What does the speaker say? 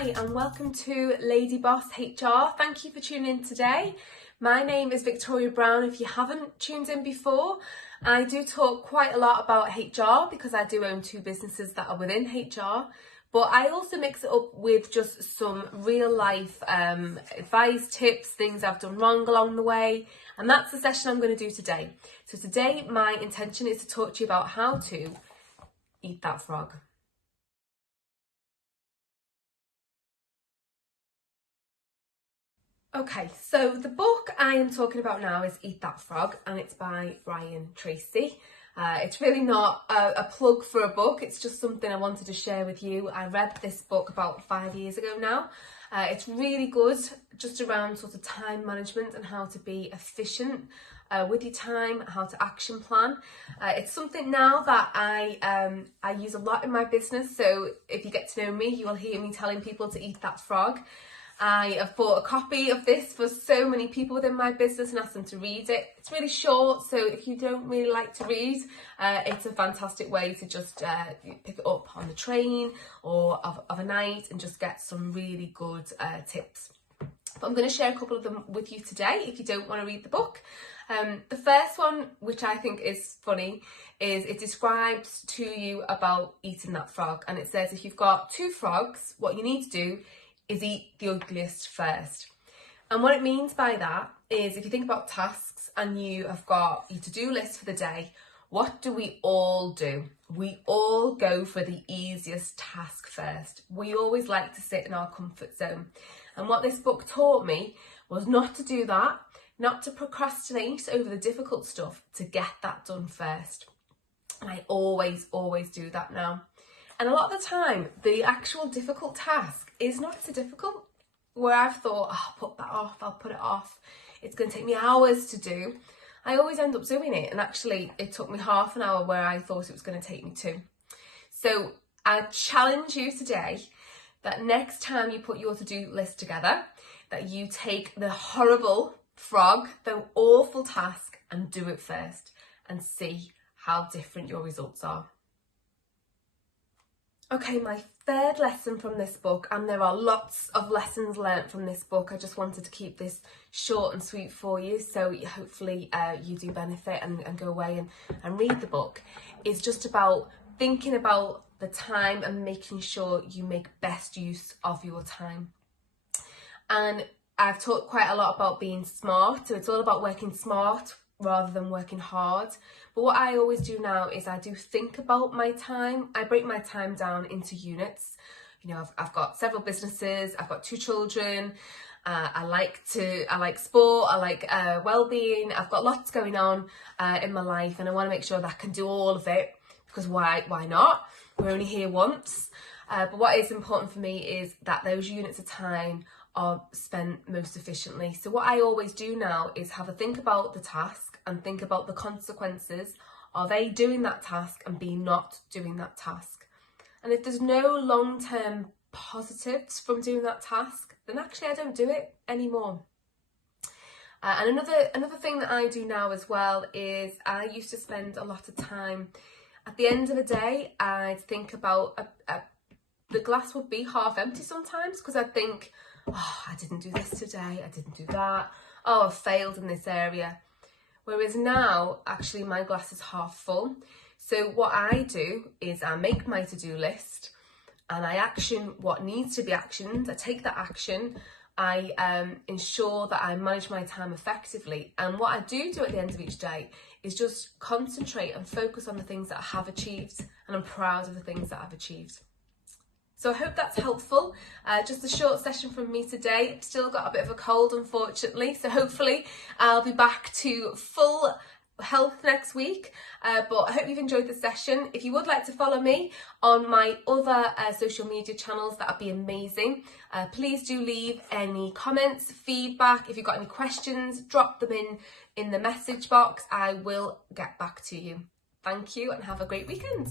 Hi and welcome to Lady Boss HR. Thank you for tuning in today. My name is Victoria Brown. If you haven't tuned in before, I do talk quite a lot about HR because I do own two businesses that are within HR, but I also mix it up with just some real life advice, tips, things I've done wrong along the way, and that's the session I'm going to do today. So today my intention is to talk to you about how to eat that frog. Okay, so the book I am talking about now is Eat That Frog, and it's by Brian Tracy. It's really not a plug for a book, it's just something I wanted to share with you. I read this book about 5 years ago now. It's really good, just around sort of time management and how to be efficient with your time, how to action plan. It's something now that I use a lot in my business, so if you get to know me, you will hear me telling people to eat that frog. I have bought a copy of this for so many people within my business and asked them to read it. It's really short, so if you don't really like to read, it's a fantastic way to just pick it up on the train or of a night and just get some really good tips. But I'm going to share a couple of them with you today if you don't want to read the book. The first one, which I think is funny, is it describes to you about eating that frog. And it says if you've got two frogs, what you need to do is eat the ugliest first. And what it means by that is if you think about tasks and you have got your to-do list for the day, what do we all do? We all go for the easiest task first. We always like to sit in our comfort zone. And what this book taught me was not to do that, not to procrastinate over the difficult stuff, to get that done first. And I always do that now. And a lot of the time, the actual difficult task is not so difficult. Where I've thought, oh, I'll put that off, I'll put it off, it's going to take me hours to do, I always end up doing it. And actually, it took me half an hour where I thought it was going to take me 2. So I challenge you today that next time you put your to-do list together, that you take the horrible frog, the awful task, and do it first and see how different your results are. Okay, my third lesson from this book, and there are lots of lessons learnt from this book. I just wanted to keep this short and sweet for you, so hopefully you do benefit and go away and read the book. It's just about thinking about the time and making sure you make best use of your time. And I've talked quite a lot about being smart, so it's all about working smart rather than working hard. But what I always do now is I do think about my time. I break my time down into units. You know, I've got several businesses, I've got 2 children, I like sport, I like well-being. I've got lots going on in my life, and I want to make sure that I can do all of it, because why not? We're only here once. But what is important for me is that those units of time are spent most efficiently. So what I always do now is have a think about the task and think about the consequences of A, doing that task, and B, not doing that task. And if there's no long-term positives from doing that task, then actually I don't do it anymore. And another thing that I do now as well is I used to spend a lot of time at the end of the day. I'd think about the glass would be half empty sometimes, because I'd think, oh, I didn't do this today, I didn't do that, oh, I've failed in this area. Whereas now, actually, my glass is half full. So what I do is I make my to-do list and I action what needs to be actioned. I take that action. I ensure that I manage my time effectively. And what I do at the end of each day is just concentrate and focus on the things that I have achieved. And I'm proud of the things that I've achieved. So I hope that's helpful. Just a short session from me today. Still got a bit of a cold, unfortunately. So hopefully I'll be back to full health next week. But I hope you've enjoyed the session. If you would like to follow me on my other social media channels, that would be amazing. Please do leave any comments, feedback. If you've got any questions, drop them in the message box. I will get back to you. Thank you and have a great weekend.